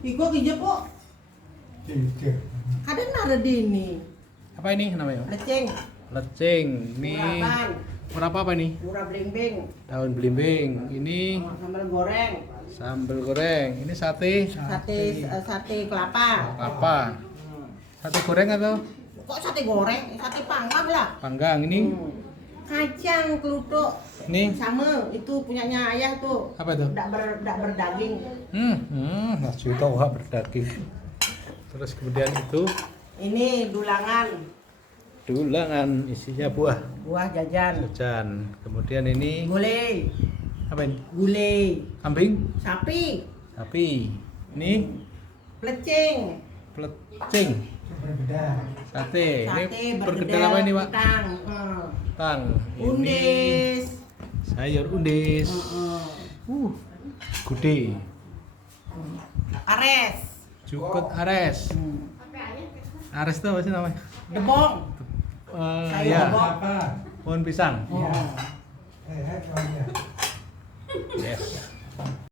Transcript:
Iko kija po. Kadang nara dini. Apa ini namanya? Leceng. Leceng. Ini Muraban. berapa apa ini? Murah blimbing. Daun belimbing. Ini Sambal goreng. sambal goreng. Ini sate. Sate kelapa. Apa? Sate goreng atau Kok sate goreng? Sate panggang lah. panggang? Ini Kacang kelutuk. ini Sama itu punyanya ayah tuh. apa itu? Nggak berdaging. Nasi toha berdaging. Terus kemudian itu Ini dulangan. dulangan isinya buah Buah jajan. jajan. Kemudian ini Gulai. apa ini? Gulai. Kambing, Sapi. sapi. Ini Plecing. pelecing. Sate. Ini Sate bergedel apa ini, Pak? Tang. Tang. Ini Undis. sayur undis. Gude. Ares. Jukut ares. Ares itu apa sih namanya? Debong. Sayur Ya, debong. pohon pisang. Oh. Yes.